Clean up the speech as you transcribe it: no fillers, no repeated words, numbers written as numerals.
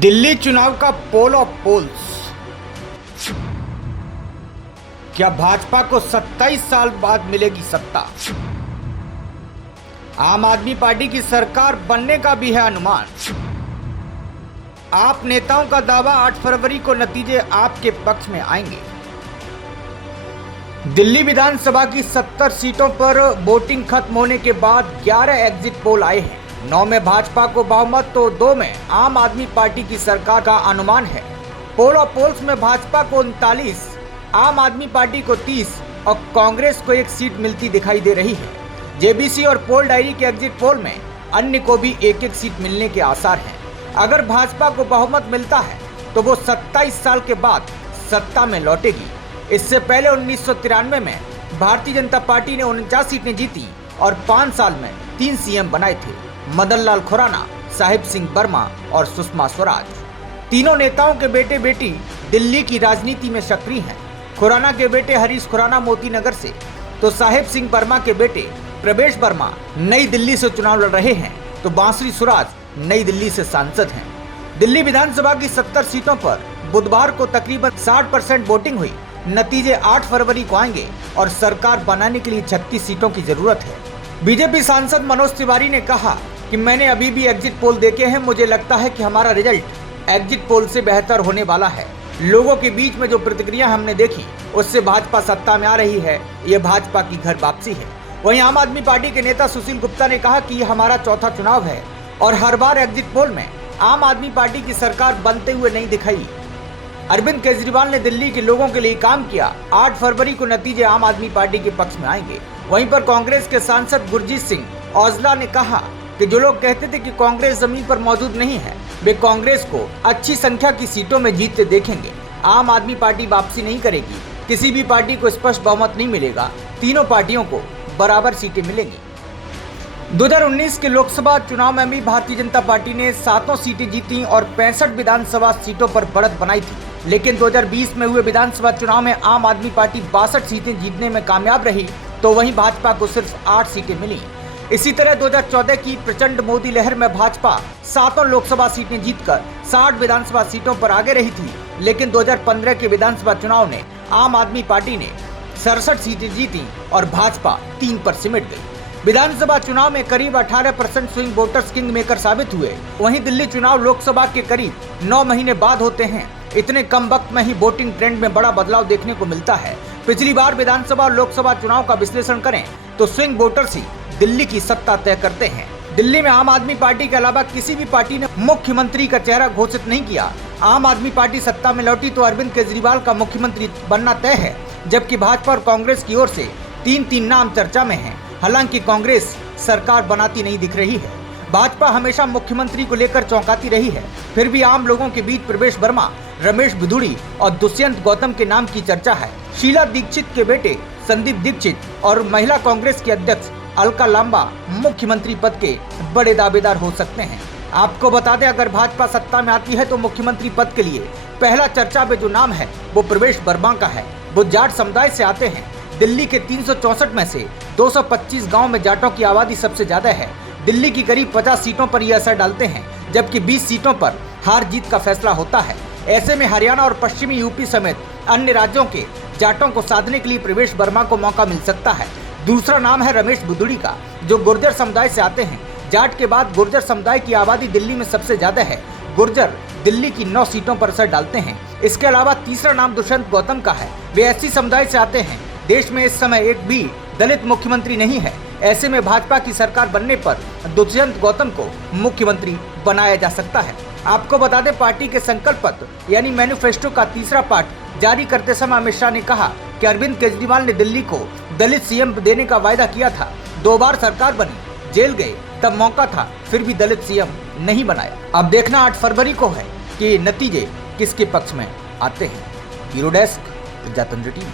दिल्ली चुनाव का पोल of poles. क्या भाजपा को 27 साल बाद मिलेगी सत्ता? आम आदमी पार्टी की सरकार बनने का भी है अनुमान। आप नेताओं का दावा 8 फरवरी को नतीजे आपके पक्ष में आएंगे। दिल्ली विधानसभा की 70 सीटों पर वोटिंग खत्म होने के बाद 11 एग्जिट पोल आए हैं। 9 में भाजपा को बहुमत तो 2 में आम आदमी पार्टी की सरकार का अनुमान है। पोल ऑफ पोल्स में भाजपा को 39, आम आदमी पार्टी को 30 और कांग्रेस को 1 सीट मिलती दिखाई दे रही है। जेबीसी और पोल डायरी के एग्जिट पोल में अन्य को भी 1-1 सीट मिलने के आसार हैं। अगर भाजपा को बहुमत मिलता है तो वो 27 साल के बाद सत्ता में लौटेगी। इससे पहले 1993 में भारतीय जनता पार्टी ने 49 सीटें जीती और 5 साल में 3 सीएम बनाए थे, मदन लाल खुराना, साहिब सिंह वर्मा और सुषमा स्वराज। तीनों नेताओं के बेटे बेटी दिल्ली की राजनीति में सक्रिय हैं। खुराना के बेटे हरीश खुराना मोती नगर से, तो साहिब सिंह वर्मा के बेटे प्रवेश वर्मा नई दिल्ली से चुनाव लड़ रहे हैं, तो बांसुरी स्वराज नई दिल्ली से सांसद हैं। दिल्ली विधानसभा की 70 सीटों पर बुधवार को तकरीबन 60% वोटिंग हुई। नतीजे 8 फरवरी को आएंगे और सरकार बनाने के लिए 36 सीटों की जरूरत है। बीजेपी सांसद मनोज तिवारी ने कहा कि मैंने अभी भी एग्जिट पोल देखे हैं, मुझे लगता है कि हमारा रिजल्ट एग्जिट पोल से बेहतर होने वाला है। लोगों के बीच में जो प्रतिक्रिया हमने देखी उससे भाजपा सत्ता में आ रही है, यह भाजपा की घर वापसी है। वहीं आम आदमी पार्टी के नेता सुशील गुप्ता ने कहा कि यह हमारा चौथा चुनाव है और हर बार एग्जिट पोल में आम आदमी पार्टी की सरकार बनते हुए नहीं दिखाई। अरविंद केजरीवाल ने दिल्ली के लोगों के लिए काम किया। 8 फरवरी को नतीजे आम आदमी पार्टी के पक्ष में आएंगे। वहीं पर कांग्रेस के सांसद गुरजीत सिंह औजला ने कहा कि जो लोग कहते थे कि कांग्रेस जमीन पर मौजूद नहीं है, वे कांग्रेस को अच्छी संख्या की सीटों में जीतते देखेंगे। आम आदमी पार्टी वापसी नहीं करेगी, किसी भी पार्टी को स्पष्ट बहुमत नहीं मिलेगा, तीनों पार्टियों को बराबर सीटें मिलेंगी। 2019 के लोकसभा चुनाव में भी भारतीय जनता पार्टी ने 7 सीटें जीती और 65 विधानसभा सीटों पर बढ़त बनाई थी। लेकिन 2020 में हुए विधानसभा चुनाव में आम आदमी पार्टी 62 सीटें जीतने में कामयाब रही, तो वहीं भाजपा को सिर्फ 8 सीटें मिली। इसी तरह 2014 की प्रचंड मोदी लहर में भाजपा 7 लोकसभा सीटें जीतकर 60 विधानसभा सीटों पर आगे रही थी। लेकिन 2015 के विधानसभा चुनाव ने आम आदमी पार्टी ने 67 सीटें जीती और भाजपा 3 पर सिमट गई। विधानसभा चुनाव में करीब 18% स्विंग वोटर्स किंग मेकर साबित हुए। वहीं दिल्ली चुनाव लोकसभा के करीब 9 महीने बाद होते हैं। इतने कम वक्त में ही वोटिंग ट्रेंड में बड़ा बदलाव देखने को मिलता है। पिछली बार विधानसभा और लोकसभा चुनाव का विश्लेषण करें तो स्विंग वोटर्स ही दिल्ली की सत्ता तय करते हैं। दिल्ली में आम आदमी पार्टी के अलावा किसी भी पार्टी ने मुख्यमंत्री का चेहरा घोषित नहीं किया। आम आदमी पार्टी सत्ता में लौटी तो अरविंद केजरीवाल का मुख्यमंत्री बनना तय है, जबकि भाजपा और कांग्रेस की ओर से 3 नाम चर्चा में हैं। हालांकि कांग्रेस सरकार बनाती नहीं दिख रही है। भाजपा हमेशा मुख्यमंत्री को लेकर चौंकाती रही है। फिर भी आम लोगों के बीच प्रवेश वर्मा, रमेश बिधूड़ी और दुष्यंत गौतम के नाम की चर्चा है। शीला दीक्षित के बेटे संदीप दीक्षित और महिला कांग्रेस की अध्यक्ष अलका लांबा मुख्यमंत्री पद के बड़े दावेदार हो सकते हैं। आपको बता दें, अगर भाजपा सत्ता में आती है तो मुख्यमंत्री पद के लिए पहला चर्चा में जो नाम है वो प्रवेश वर्मा का है। वो जाट समुदाय से आते हैं। दिल्ली के 364 में से 225 गाँव में जाटों की आबादी सबसे ज्यादा है। दिल्ली की करीब 50 सीटों पर ये असर डालते हैं, जबकि 20 सीटों पर हार जीत का फैसला होता है। ऐसे में हरियाणा और पश्चिमी यूपी समेत अन्य राज्यों के जाटों को साधने के लिए प्रवेश वर्मा को मौका मिल सकता है। दूसरा नाम है रमेश बिधूड़ी का, जो गुर्जर समुदाय से आते हैं। जाट के बाद गुर्जर समुदाय की आबादी दिल्ली में सबसे ज्यादा है। गुर्जर दिल्ली की 9 सीटों पर असर डालते हैं। इसके अलावा तीसरा नाम दुष्यंत गौतम का है। वे एससी समुदाय से आते हैं। देश में इस समय एक भी दलित मुख्यमंत्री नहीं है। ऐसे में भाजपा की सरकार बनने पर दुष्यंत गौतम को मुख्यमंत्री बनाया जा सकता है। आपको बता दें, पार्टी के संकल्प पत्र यानी मैनिफेस्टो का तीसरा पार्ट जारी करते समय अमित शाह ने कहा कि अरविंद केजरीवाल ने दिल्ली को दलित सीएम देने का वायदा किया था। 2 बार सरकार बनी, जेल गए, तब मौका था, फिर भी दलित सीएम नहीं बनाया। अब देखना 8 फरवरी को है कि नतीजे किसके पक्ष में आते हैं। ब्यूरो डेस्क, प्रजातंत्र टीवी।